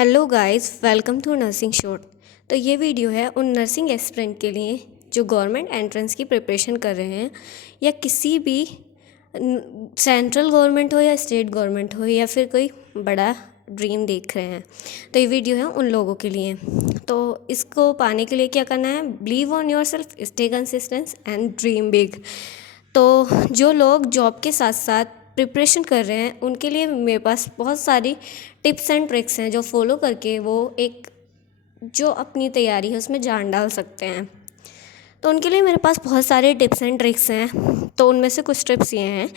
Hello guys, welcome to nursing shot. तो ये video है उन नर्सिंग एस्पिरेंट के लिए जो गवर्नमेंट एंट्रेंस की प्रिपरेशन कर रहे हैं, या किसी भी सेंट्रल गवर्नमेंट हो या स्टेट गवर्नमेंट हो, या फिर कोई बड़ा ड्रीम देख रहे हैं। तो ये वीडियो है उन लोगों के लिए। तो इसको पाने के लिए क्या करना है? Believe on your self, stay consistent and dream big. तो जो लोग जॉब के साथ साथ प्रिपरेशन कर रहे हैं, उनके लिए मेरे पास बहुत सारी टिप्स एंड ट्रिक्स हैं जो फॉलो करके वो एक जो अपनी तैयारी है उसमें जान डाल सकते हैं। तो उनके लिए मेरे पास बहुत सारे टिप्स एंड ट्रिक्स हैं। तो उनमें से कुछ टिप्स ये हैं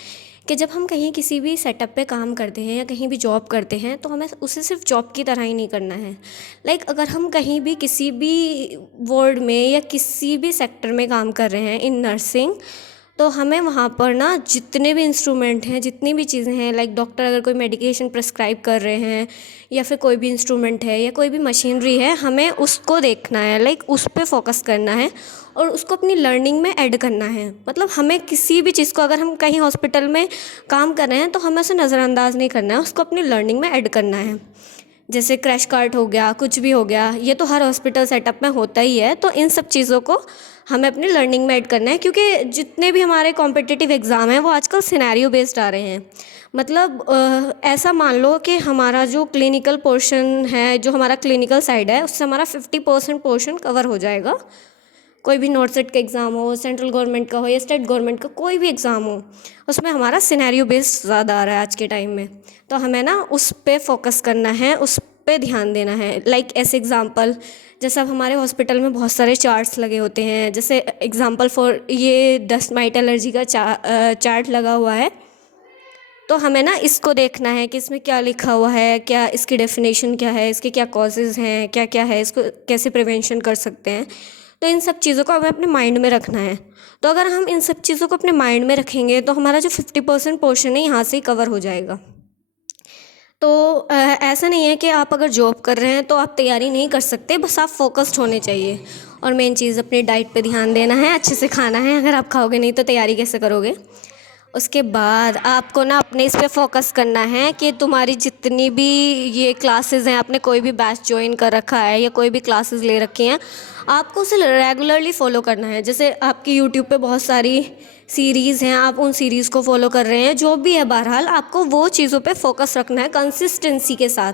कि जब हम कहीं किसी भी सेटअप पे काम करते हैं या कहीं भी जॉब करते हैं, तो हमें उसे सिर्फ जॉब की तरह ही नहीं करना है। अगर हम कहीं भी किसी भी वार्ड में या किसी भी सेक्टर में काम कर रहे हैं इन नर्सिंग, तो हमें वहाँ पर ना जितने भी इंस्ट्रूमेंट हैं, जितनी भी चीज़ें हैं, डॉक्टर अगर कोई मेडिकेशन प्रिस्क्राइब कर रहे हैं या फिर कोई भी इंस्ट्रूमेंट है या कोई भी मशीनरी है, हमें उसको देखना है, उस पर फोकस करना है और उसको अपनी लर्निंग में ऐड करना है। मतलब हमें किसी भी चीज़ को, अगर हम कहीं हॉस्पिटल में काम कर रहे हैं तो हमें उसे नज़रअंदाज नहीं करना है, उसको अपनी लर्निंग में ऐड करना है। जैसे क्रैश कार्ट हो गया, कुछ भी हो गया, ये तो हर हॉस्पिटल सेटअप में होता ही है। तो इन सब चीज़ों को हमें अपनी लर्निंग में ऐड करना है, क्योंकि जितने भी हमारे कॉम्पिटिटिव एग्ज़ाम हैं वो आजकल सिनेरियो बेस्ड आ रहे हैं। ऐसा मान लो कि हमारा जो क्लिनिकल पोर्शन है, जो हमारा क्लिनिकल साइड है, उससे हमारा 50% पोर्शन कवर हो जाएगा। कोई भी नॉर्थ सेट का एग्ज़ाम हो, सेंट्रल गवर्नमेंट का हो या स्टेट गवर्नमेंट का कोई भी एग्ज़ाम हो, उसमें हमारा सिनेरियो बेस्ड ज़्यादा आ रहा है आज के टाइम में। तो हमें ना उस पे फोकस करना है, उस पे ध्यान देना है। ऐसे एग्ज़ाम्पल, जैसे अब हमारे हॉस्पिटल में बहुत सारे चार्ट्स लगे होते हैं। जैसे एग्ज़ाम्पल फॉर ये डस्ट माइट एलर्जी का चार्ट लगा हुआ है, तो हमें ना इसको देखना है कि इसमें क्या लिखा हुआ है, क्या इसकी डेफिनेशन क्या है, इसके क्या कॉजेज़ हैं, क्या क्या है, इसको कैसे प्रिवेंशन कर सकते हैं। तो इन सब चीज़ों को हमें अपने माइंड में रखना है। तो अगर हम इन सब चीज़ों को अपने माइंड में रखेंगे तो हमारा जो 50% पोर्शन है यहाँ से ही कवर हो जाएगा। तो ऐसा नहीं है कि आप अगर जॉब कर रहे हैं तो आप तैयारी नहीं कर सकते, बस आप फोकस्ड होने चाहिए। और मेन चीज़, अपनी डाइट पे ध्यान देना है, अच्छे से खाना है। अगर आप खाओगे नहीं तो तैयारी कैसे करोगे? उसके बाद आपको ना अपने इस पे फोकस करना है कि तुम्हारी जितनी भी ये क्लासेस हैं, आपने कोई भी बैच ज्वाइन कर रखा है या कोई भी क्लासेस ले रखी हैं, आपको उसे रेगुलरली फॉलो करना है। जैसे आपकी यूट्यूब पे बहुत सारी सीरीज़ हैं, आप उन सीरीज़ को फॉलो कर रहे हैं, जो भी है, बहरहाल आपको वो चीज़ों पे फोकस रखना है कंसिस्टेंसी के साथ।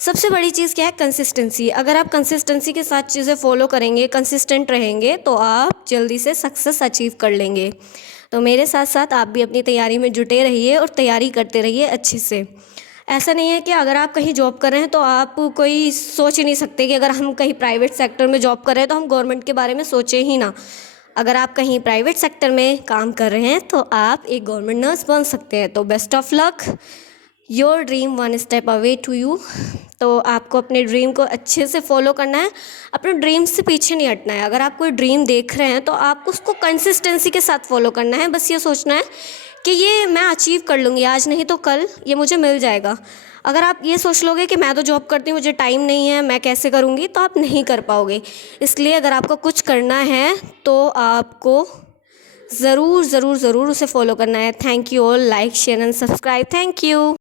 सबसे बड़ी चीज़ क्या है? कंसिस्टेंसी। अगर आप कंसिस्टेंसी के साथ चीज़ें फॉलो करेंगे, कंसिस्टेंट रहेंगे, तो आप जल्दी से सक्सेस अचीव कर लेंगे। तो मेरे साथ साथ आप भी अपनी तैयारी में जुटे रहिए और तैयारी करते रहिए अच्छे से। ऐसा नहीं है कि अगर आप कहीं जॉब कर रहे हैं तो आप कोई सोच ही नहीं सकते कि अगर हम कहीं प्राइवेट सेक्टर में जॉब कर रहे हैं तो हम गवर्नमेंट के बारे में सोचें ही ना। अगर आप कहीं प्राइवेट सेक्टर में काम कर रहे हैं तो आप एक गवर्नमेंट नर्स बन सकते हैं। तो best of luck, your dream one step away to you. तो आपको अपने ड्रीम को अच्छे से फॉलो करना है, अपने ड्रीम से पीछे नहीं हटना है। अगर आप कोई ड्रीम देख रहे हैं तो आपको उसको कंसिस्टेंसी के साथ फॉलो करना है। बस ये सोचना है कि ये मैं अचीव कर लूँगी, आज नहीं तो कल ये मुझे मिल जाएगा। अगर आप ये सोच लोगे कि मैं तो जॉब करती हूँ, मुझे टाइम नहीं है, मैं कैसे करूँगी, तो आप नहीं कर पाओगे। इसलिए अगर आपको कुछ करना है तो आपको ज़रूर ज़रूर ज़रूर उसे फॉलो करना है। Thank you all, like share and subscribe. Thank you.